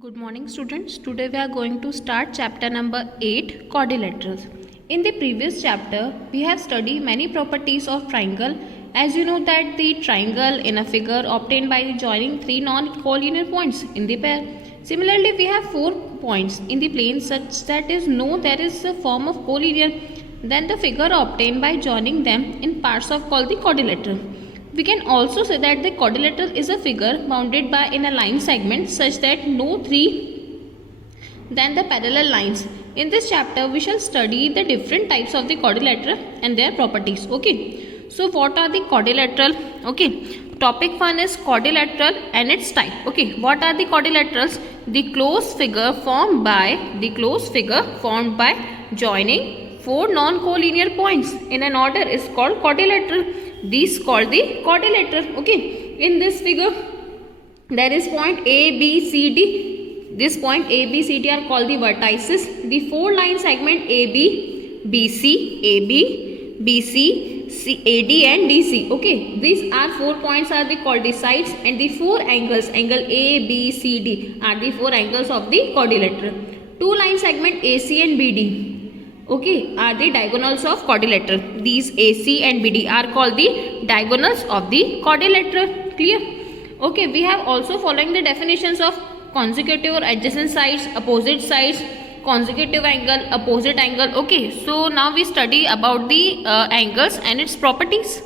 Good morning students. Today we are going to start chapter number 8, quadrilaterals. In the previous chapter we have studied many properties of triangle. As you know that the triangle in a figure obtained by joining three non-collinear points in the pair. Similarly we have 4 points in the plane such that there is a form of collinear. Then the figure obtained by joining them in parts of called the quadrilateral. We can also say that the quadrilateral is a figure bounded by in a line segment such that no three than the parallel lines. In this chapter we shall study the different types of the quadrilateral and their properties. Okay, so what are the quadrilateral? Okay, topic 1 is quadrilateral and its type. Okay, what are the quadrilaterals? The closed figure formed by joining 4 non-collinear points in an order is called quadrilateral. These called the quadrilateral. Okay, in this figure there is point A, B, C, D. This point A, B, C, D are called the vertices. The 4 line segment AB, BC, AB, BC, AD and DC. Okay, these are 4 points are called the sides, and the 4 angles, angle A, B, C, D are the 4 angles of the quadrilateral. 2 line segment AC and BD. Okay, are the diagonals of quadrilateral. These AC and BD are called the diagonals of the quadrilateral. Clear? Okay, we have also following the definitions of consecutive or adjacent sides, opposite sides, consecutive angle, opposite angle. Okay, so now we study about the angles and its properties.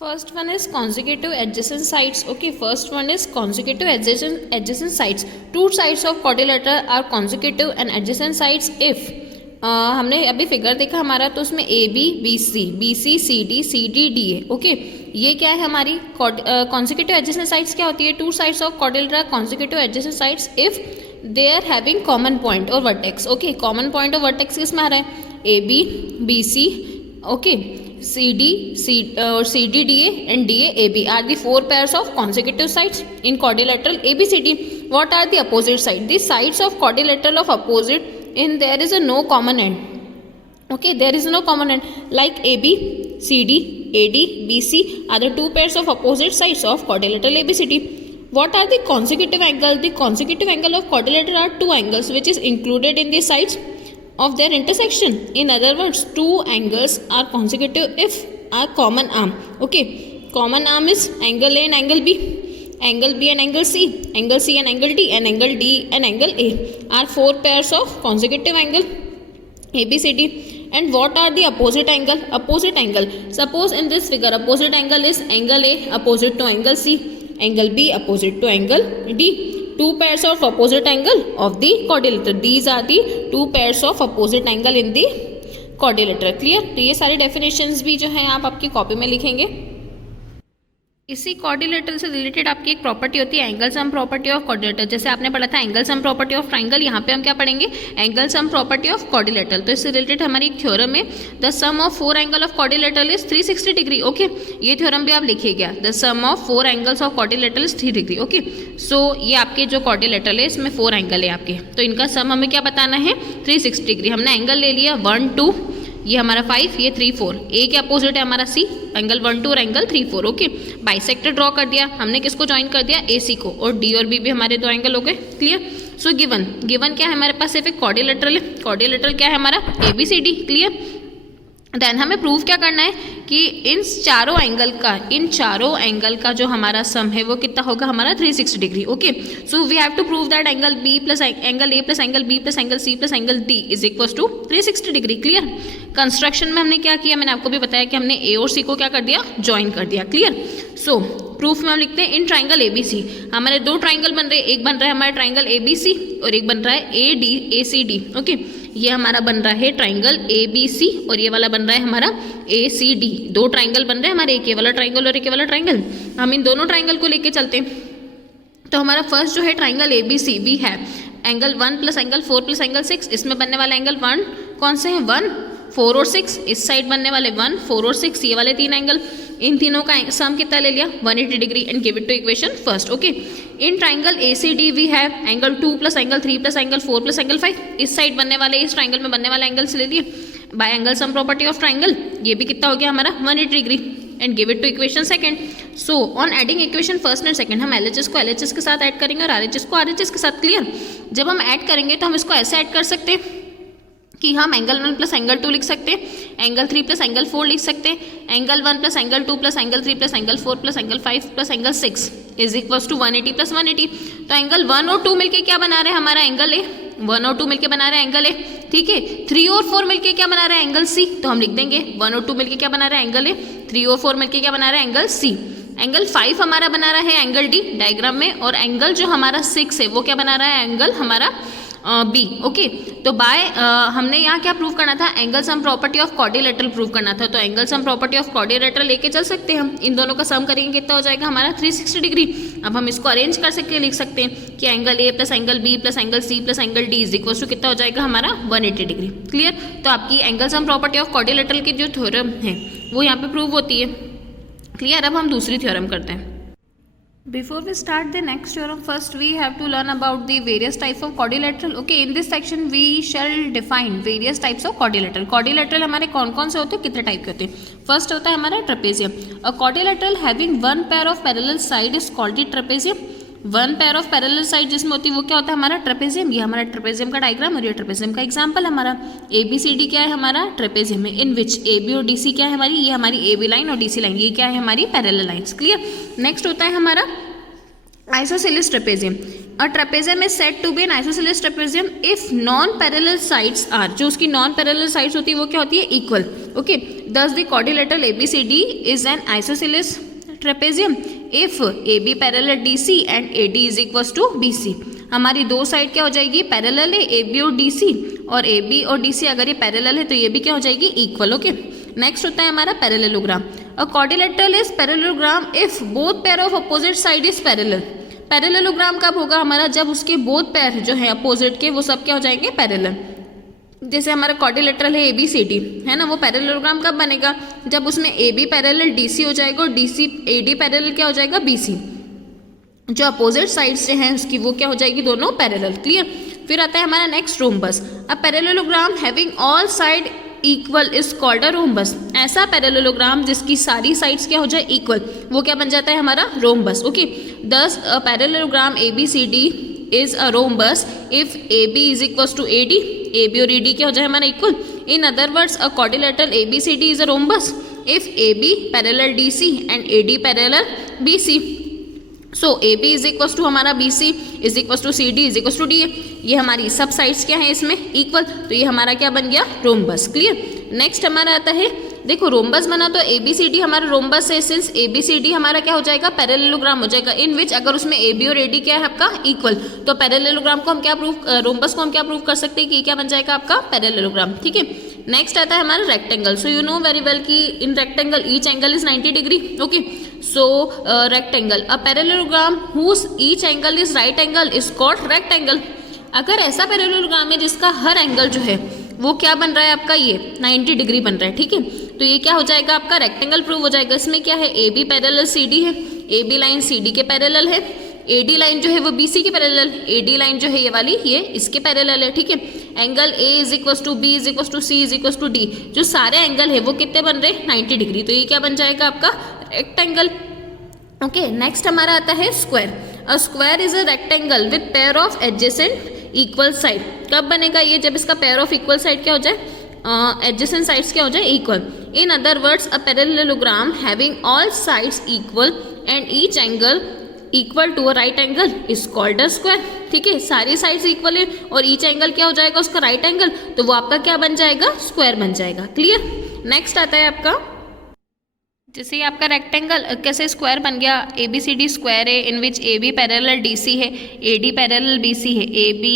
First one is consecutive adjacent sides. Okay, first one is consecutive adjacent sides. 2 sides of quadrilateral are consecutive and adjacent sides if हमने अभी figure देखा हमारा, तो उसमें A B B C C D D A. Okay, ये क्या है हमारी consecutive adjacent sides क्या होती है? 2 sides of quadrilateral consecutive adjacent sides if they are having common point or vertex. Okay, common point or vertex किस में आ रहा है? A B B C. Okay, CD, DA and DA, AB are the 4 pairs of consecutive sides in quadrilateral ABCD. What are the opposite sides? The sides of quadrilateral of opposite in there is a no common end. Okay, there is no common end. Like AB, CD, AD, BC are the 2 pairs of opposite sides of quadrilateral ABCD. What are the consecutive angle? The consecutive angle of quadrilateral are 2 angles which is included in the sides of their intersection. In other words, 2 angles are consecutive if are common arm. Okay, common arm is angle A and angle B, angle B and angle C, angle C and angle D, and angle D and angle A are 4 pairs of consecutive angle ABCD. And what are the opposite angle? Opposite angle, suppose in this figure opposite angle is angle A opposite to angle C, angle B opposite to angle D. 2 pairs of opposite angle of the quadrilateral. These are the 2 pairs of opposite angle in the quadrilateral. Clear? तो ये सारी definitions भी जो है आप आपकी copy में लिखेंगे. इसी क्वाड्रिलेटरल से रिलेटेड आपकी एक प्रॉपर्टी होती है angle sum property of quadrilateral. जैसे आपने पढ़ा था angle sum property of triangle, यहाँ पे हम क्या पढ़ेंगे? Angle sum property of quadrilateral. तो इससे रिलेटेड हमारी एक थ्योरम है, the sum of 4 angle of quadrilateral is 360 degree. Okay, ये थ्योरम भी आप लिखिएगा. The sum of 4 angles of quadrilateral is 3 degree. Okay, so ये आपके जो क्वाड्रिलेटरल है इसमें 4 एंगल है आपके, तो इनका सम हमें क्या बताना है? 360 डिग्री. हमने एंगल ले लिया 1 2, ये हमारा 5, ये 3 4. ए के अपोजिट है हमारा सी, एंगल 1 2 और एंगल 3 4. ओके, बाइसेक्टर ड्रॉ कर दिया हमने, किसको ज्वाइन कर दिया? ए सी को, और डी और बी भी हमारे 2 एंगल हो गए. क्लियर? सो गिवन क्या है हमारे पास? सिर्फ एक क्वाड्रिलेटरल है. क्वाड्रिलेटरल क्या है हमारा? A B C D. Clear? Then हमें प्रूव क्या करना है कि इन चारों एंगल का जो हमारा सम है वो कितना होगा? हमारा 360 degree. Okay, so we have to prove that angle B plus angle A plus angle B plus angle C plus angle D is equal to 360 degree. Clear? Construction में हमने क्या किया? मैंने आपको भी बताया कि हमने ए और सी को क्या कर दिया? ज्वाइन कर दिया. क्लियर? सो प्रूफ में हम लिखते हैं इन ट्राइंगल ए बी सी हमारे 2 ट्राइंगल बन रहे हैं. एक बन रहा है हमारा ट्राइंगल ए बी सी और एक बन रहा है A D A C D. Okay, ये हमारा बन रहा है ट्राइंगल ए बी सी और ये वाला बन रहा है हमारा ए सी डी. 2 ट्राइंगल बन रहे हैं हमारे, एक ये वाला ट्राइंगल और एक ये वाला ट्राइंगल. हम इन दोनों ट्राइंगल को लेके चलते हैं. तो हमारा फर्स्ट जो है triangle A B C V है angle 1 plus angle 4 plus angle 6. इसमें बनने वाला एंगल 1 कौन से हैं? 1 4 और 6. इस साइड बनने वाले 1 4 और 6, ये वाले 3 एंगल. इन तीनों का सम कितना ले लिया? 180 degree and give it to equation first. Okay, in triangle A C D we have angle 2 plus angle 3 plus angle 4 plus angle 5. इस साइड बनने वाले, इस ट्राइंगल में बनने वाला एंगल से ले लिए by angle sum property of triangle. ये भी कितना हो गया हमारा? 180 degree and give it to equation second. So on adding equation first and second, हम LHS को LHS के साथ ऐड करेंगे और RHS को RHS के साथ। क्लियर? जब हम ऐड करेंगे तो हम इसको ऐसे ऐड कर सकते हैं कि हम एंगल 1 प्लस एंगल 2 लिख सकते हैं, एंगल 3 प्लस एंगल 4 लिख सकते हैं, angle 1 plus angle 2 plus angle 3 plus angle 4 plus angle 5 plus angle 6 is equals to 180 plus 180। तो एंगल 1 और 2 मिलके क्या बना रहे हैं हमारा एंगल ए, 1 और 2 मिलके बना रहे हैं एंगल ए। ठीक है, 3 और 4 मिलके क्या बना रहे हैं एंगल सी, तो हम लिख देंगे 1 और 2 मिलके क्या बना रहे हैं एंगल ए, 3 और 4 मिलके क्या बना रहे हैं एंगल सी। एंगल 5 हमारा बना रहा है एंगल डी डायग्राम में, और एंगल जो हमारा 6 है वो क्या बना रहा है एंगल हमारा बी। ओके, तो बाय हमने यहाँ क्या प्रूव करना था, angle sum property of quadrilateral prove करना था। तो angle sum property of quadrilateral लेके चल सकते हैं हम, इन दोनों का सम करेंगे कितना हो जाएगा हमारा 360 डिग्री। अब हम इसको अरेंज कर सकते लिख सकते हैं कि angle A plus angle B plus angle C plus angle D is equal to कितना हो जाएगा हमारा 180 डिग्री। क्लियर? तो आपकी angle sum property of quadrilateral की जो थ्योरम है वो यहाँ पे प्रूव होती है। क्लियर? अब हम दूसरी थ्योरम करते हैं। Before we start the next theorem, first we have to learn about the various types of quadrilateral. Okay, in this section we shall define various types of quadrilateral. Quadrilateral हमारे कौन कौन से होते हैं, कितने टाइप के होते हैं? फर्स्ट होता है हमारा trapezium. A quadrilateral having one pair of parallel side is called the trapezium. One pair of parallel side जिसमें होती है वो क्या होता है हमारा ट्रेपेजियम। ये हमारा ट्रेपेजियम का डायग्राम और ये ट्रेपेजियम का एग्जांपल हमारा ABCD क्या है हमारा ट्रेपेजियम है, इन विच AB और DC क्या है हमारी, ये हमारी AB लाइन और DC लाइन ये क्या है हमारी पैरेलल लाइंस। क्लियर? नेक्स्ट होता है हमारा isosceles trapezium. A trapezium is said to be an isosceles trapezium if non parallel sides are, जो उसकी नॉन पैरेलल साइड्स होती है वो क्या होती है equal. Okay, thus the quadrilateral ABCD is an isosceles trapezium if AB parallel DC and AD is equal to BC। हमारी दो साइड क्या हो जाएगी पैरेलल है AB और DC, और AB और DC अगर ये पैरेलल है तो ये भी क्या हो जाएगी इक्वल। ओके, नेक्स्ट होता है हमारा parallelogram. A quadrilateral is parallelogram if both pair of opposite side is parallel. Parallelogram कब होगा हमारा, जब उसके बोथ पेयर जो है अपोजिट के वो सब क्या हो जाएंगे पैरेलल। जैसे हमारा क्वाड्रिलेटरल है ABCD है ना, वो पैरेललोग्राम कब बनेगा, जब उसमें AB पैरेलल DC हो जाएगा और DC AD पैरेलल क्या हो जाएगा BC। जो अपोजिट साइड्स जो हैं उसकी वो क्या हो जाएगी दोनों पैरेलल। क्लियर? फिर आता है हमारा next rhombus. A parallelogram having all side equal is called a rhombus. ऐसा पैरेललोग्राम जिसकी सारी साइड्स क्या हो जाए इक्वल, वो क्या बन जाता है हमारा rhombus. Okay, thus a parallelogram ABCD is a rhombus if AB is equal to AD, AB और AD क्या हो जाए हमारा equal. In other words a quadrilateral ABCD is a rhombus if AB parallel DC and AD parallel BC। So AB is equal to हमारा BC is equal to CD is equal to DA। ये हमारी सब sides क्या है इसमें equal, तो ये हमारा क्या बन गया रोम्बस। क्लियर? नेक्स्ट हमारा आता है, देखो रोम्बस बना तो ABCD हमारा रोम्बस है, सिंस ABCD हमारा क्या हो जाएगा पैरेललोग्राम हो जाएगा इन विच अगर उसमें AB और AD क्या है आपका इक्वल, तो पैरेललोग्राम को हम क्या प्रूव, रोम्बस को हम क्या प्रूव कर सकते हैं कि क्या बन जाएगा आपका पैरेललोग्राम। ठीक है, नेक्स्ट आता है हमारा rectangle. So you know very well कि in rectangle each angle is 90 degree. Okay, so rectangle a parallelogram whose each angle is right angle is called rectangle. अगर ऐसा पैरेललोग्राम है जिसका हर एंगल जो है वो क्या बन रहा है आपका ये 90 डिग्री बन रहा है। ठीक है, तो ये क्या हो जाएगा आपका रेक्टेंगल प्रूव हो जाएगा। इसमें क्या है AB पैरेलल CD है, AB लाइन CD के पैरेलल है, AD लाइन जो है वो BC के पैरेलल, AD लाइन जो है ये वाली ये इसके पैरेलल है। ठीक है, angle A is equal to B is equal to C is equal to D, जो सारे एंगल है वो कितने बन रहे 90 डिग्री, तो ये क्या बन जाएगा आपका रेक्टेंगल। ओके, नेक्स्ट हमारा आता है square. A square is a rectangle with pair of adjacent equal side. कब बनेगा ये, जब इसका पेयर ऑफ इक्वल साइड क्या हो जाए, एडजेसेंट साइड्स क्या हो जाए equal. In other words a parallelogram having all sides equal and each angle equal to a right angle is called a square. ठीक है, सारी साइड्स इक्वल है और ईच एंगल क्या हो जाएगा उसका राइट एंगल, तो वो आपका क्या बन जाएगा स्क्वायर बन जाएगा। क्लियर? नेक्स्ट आता है आपका, जैसे आपका रेक्टेंगल कैसे स्क्वायर बन गया, ABCD स्क्वायर है इन विच AB पैरेलल DC है, AD पैरेलल BC है, AB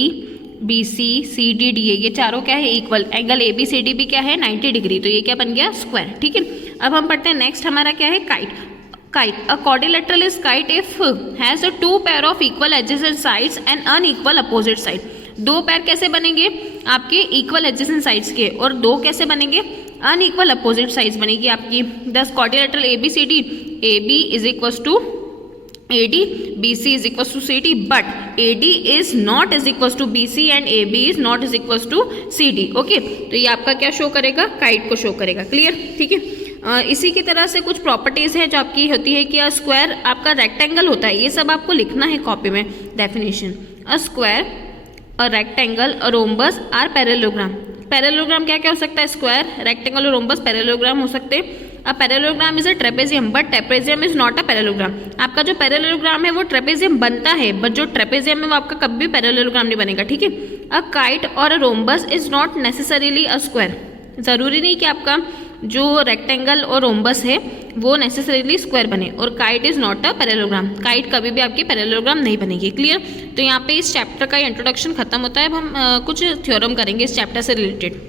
BC CD D है, ये चारों क्या है इक्वल, एंगल ABCD भी क्या है 90 डिग्री, तो ये क्या बन गया स्क्वायर। ठीक है, अब हम पढ़ते हैं नेक्स्ट हमारा क्या है kite. Kite a quadrilateral is kite if has a two pair of equal adjacent sides and unequal opposite side. दो पैर कैसे बनेंगे आपके इक्वल एडजेसेंट साइड्स के, और दो कैसे बनेंगे अनइक्वल अपोजिट साइड्स बनेगी आपकी। Thus quadrilateral ABCD, AB is equal to AD, BC is equals to CD, but AD is not is equals to BC and AB is not is equals to CD. Okay, तो ये आपका क्या show करेगा kite को show करेगा। Clear? ठीक है, इसी की तरह से कुछ प्रॉपर्टीज़ है जो आपकी होती है कि स्क्वायर आपका रेक्टेंगल होता है, ये सब आपको लिखना है कॉपी में definition. A square, a rectangle, a rhombus are parallelogram. Parallelogram क्या क्या हो सकता है? स्क्वायर, रेक्टेंगल और रोम्बस पैरेललोग्राम हो सकते हैं। A parallelogram is a trapezium but trapezium is not a parallelogram. आपका जो पैरेललोग्राम है वो ट्रेपेजियम बनता है, बट जो ट्रेपेजियम है वो आपका कभी भी पैरेललोग्राम नहीं बनेगा, ठीक है। अ काइट और a rhombus is not necessarily a square. ज़रूरी नहीं कि आपका जो रेक्टेंगल और रोम्बस है वो नेसेसरीली स्क्वायर बने, और kite is not a parallelogram. Kite कभी भी आपकी पैरेललोग्राम नहीं बनेगी। क्लियर? तो यहाँ पे इस चैप्टर का इंट्रोडक्शन खत्म होता है। अब हम कुछ थ्योरम करेंगे इस चैप्टर से रिलेटेड।